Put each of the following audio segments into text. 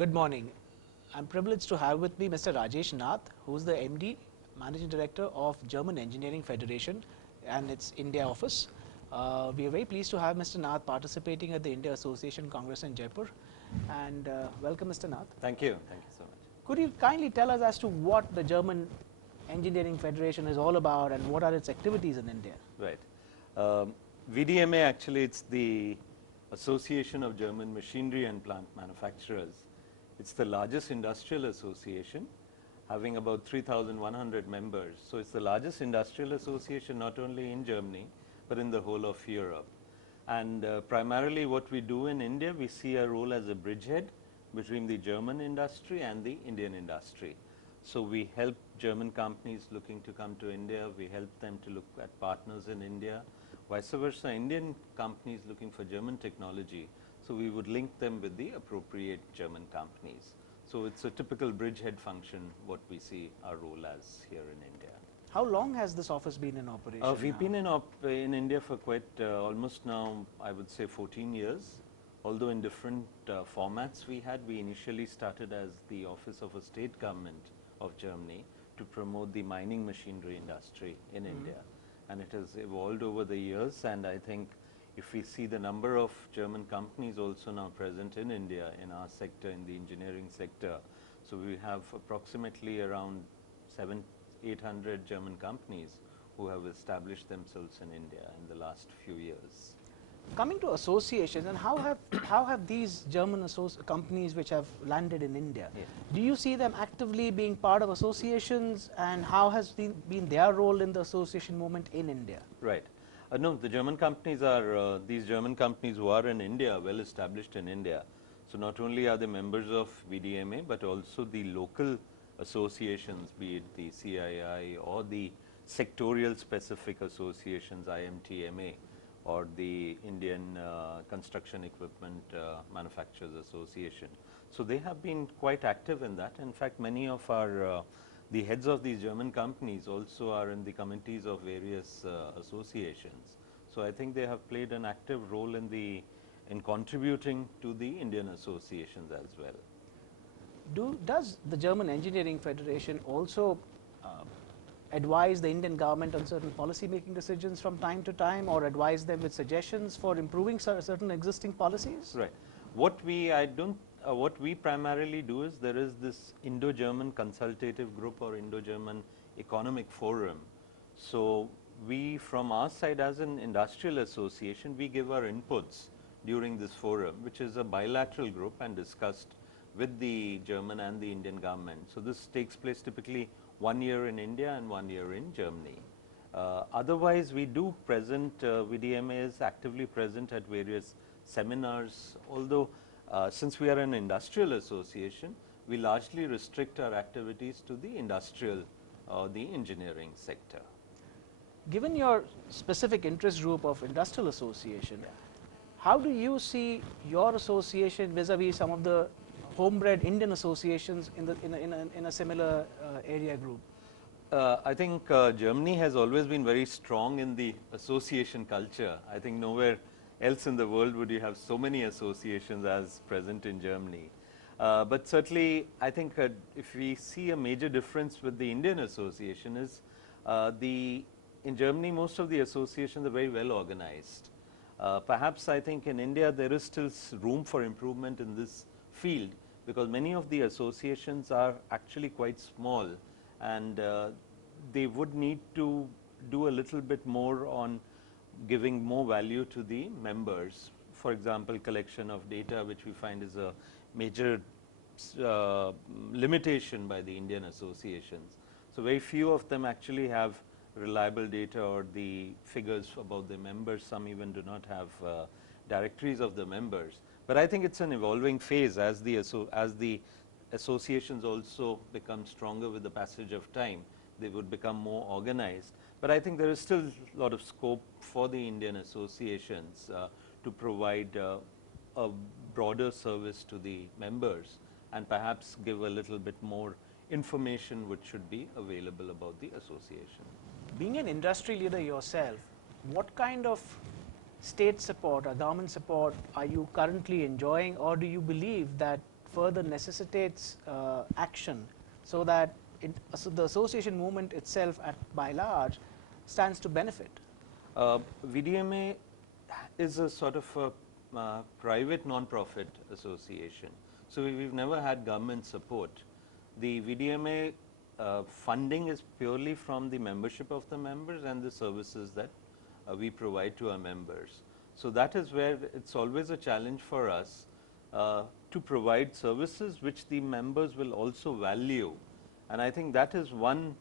Good morning. I'm privileged to have with me Mr. Rajesh Nath, who's the MD, Managing Director of German Engineering Federation and its India office. We are very pleased to have Mr. Nath participating at the India Association Congress in Jaipur. And welcome, Mr. Nath. Thank you. Thank you so much. Could you kindly tell us as to what the German Engineering Federation is all about and what are its activities in India? Right. VDMA actually, it's the Association of German Machinery and Plant Manufacturers. It's the largest industrial association, having about 3,100 members. So it's the largest industrial association not only in Germany, but in the whole of Europe. And primarily what we do in India, we see a role as a bridgehead between the German industry and the Indian industry. So we help German companies looking to come to India, we help them to look at partners in India, vice versa Indian companies looking for German technology. So we would link them with the appropriate German companies. So it's a typical bridgehead function, what we see our role as here in India. How long has this office been in operation? We've been in India for quite almost now, I would say 14 years. Although in different formats we initially started as the Office of a State Government of Germany to promote the mining machinery industry in India. And it has evolved over the years, and I think if we see the number of German companies also now present in India in our sector, in the engineering sector, so we have approximately around 700-800 German companies who have established themselves in India in the last few years. Coming to associations, and how have these German companies which have landed in India, do you see them actively being part of associations, and how has been their role in the association movement in India? Right. No, the German companies are, these German companies who are in India, well established in India. So not only are they members of VDMA, but also the local associations, be it the CII or the sectorial specific associations, IMTMA, or the Indian Construction Equipment Manufacturers Association. So they have been quite active in that. In fact, many of our the heads of these German companies also are in the committees of various associations. So I think they have played an active role in contributing to the Indian associations as well. Does the German Engineering Federation also advise the Indian government on certain policy making decisions from time to time, or advise them with suggestions for improving certain existing policies? Right. What we primarily do is there is this Indo-German Consultative Group or Indo-German Economic Forum. So we, from our side as an industrial association, we give our inputs during this forum, which is a bilateral group and discussed with the German and the Indian government. So this takes place typically 1 year in India and 1 year in Germany. Otherwise, we do present, VDMA is actively present at various seminars, although since we are an industrial association, we largely restrict our activities to the industrial or the engineering sector. Given your specific interest group of industrial association, how do you see your association vis-a-vis some of the homebred Indian associations in a similar area group? I think Germany has always been very strong in the association culture. I think nowhere else in the world would you have so many associations as present in Germany. But certainly, I think if we see a major difference with the Indian association is in Germany, most of the associations are very well organized. Perhaps I think in India there is still room for improvement in this field, because many of the associations are actually quite small, and they would need to do a little bit more on giving more value to the members. For example, collection of data, which we find is a major limitation by the Indian associations. So very few of them actually have reliable data or the figures about the members. Some even do not have directories of the members. But I think it's an evolving phase as the associations also become stronger with the passage of time. They would become more organized. But I think there is still a lot of scope for the Indian associations to provide a broader service to the members and perhaps give a little bit more information which should be available about the association. Being an industry leader yourself, what kind of state support or government support are you currently enjoying, or do you believe that further necessitates action so that so the association movement itself by large stands to benefit? VDMA is a sort of a private non-profit association. So we've never had government support. The VDMA funding is purely from the membership of the members and the services that we provide to our members. So that is where it's always a challenge for us to provide services which the members will also value. And I think that is one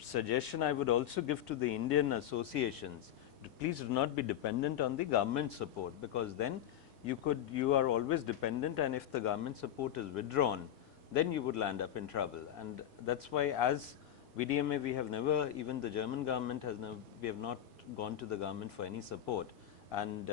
suggestion I would also give to the Indian associations. Please do not be dependent on the government support, because then you are always dependent, and if the government support is withdrawn, then you would land up in trouble. And that's why as VDMA we have never, even the German government has never, we have not gone to the government for any support. And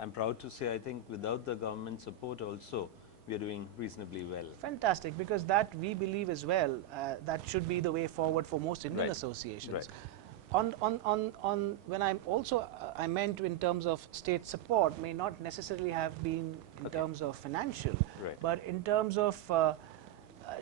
I'm proud to say, I think without the government support also, we are doing reasonably well. Fantastic, because that we believe as well, that should be the way forward for most Indian associations. Right. When I'm also, I meant in terms of state support, may not necessarily have been in terms of financial, but in terms of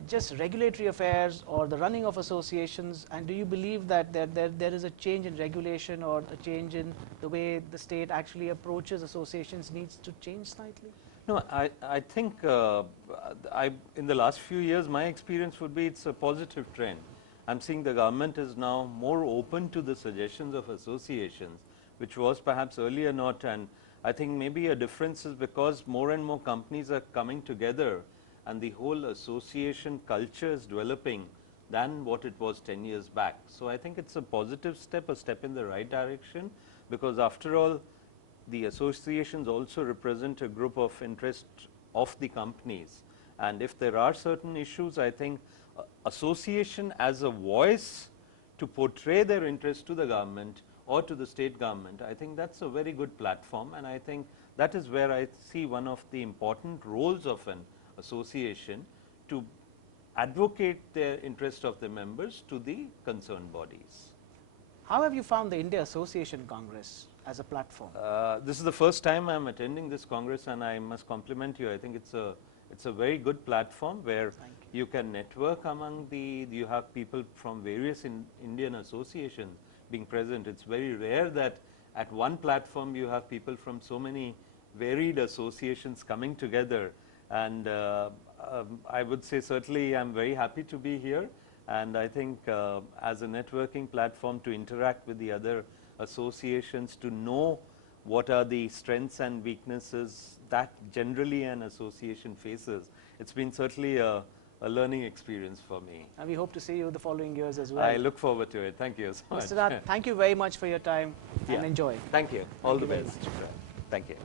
just regulatory affairs or the running of associations. And do you believe that there is a change in regulation or a change in the way the state actually approaches associations needs to change slightly? No, I think in the last few years, my experience would be it's a positive trend. I'm seeing the government is now more open to the suggestions of associations, which was perhaps earlier not. And I think maybe a difference is because more and more companies are coming together and the whole association culture is developing than what it was 10 years back. So I think it's a positive step, a step in the right direction, because after all, the associations also represent a group of interest of the companies. And if there are certain issues, I think association as a voice to portray their interest to the government or to the state government, I think that's a very good platform. And I think that is where I see one of the important roles of an association, to advocate their interest of the members to the concerned bodies. How have you found the India Association Congress as a platform? This is the first time I'm attending this Congress, and I must compliment you. I think it's a very good platform where you can network among you have people from various Indian associations being present. It's very rare that at one platform you have people from so many varied associations coming together. And I would say certainly I'm very happy to be here. And I think as a networking platform to interact with the other associations, to know what are the strengths and weaknesses that generally an association faces, it's been certainly a learning experience for me. And we hope to see you the following years as well. I look forward to it. Thank you so much. Mr. Nath, thank you very much for your time and enjoy. Thank you. All the best. Thank you.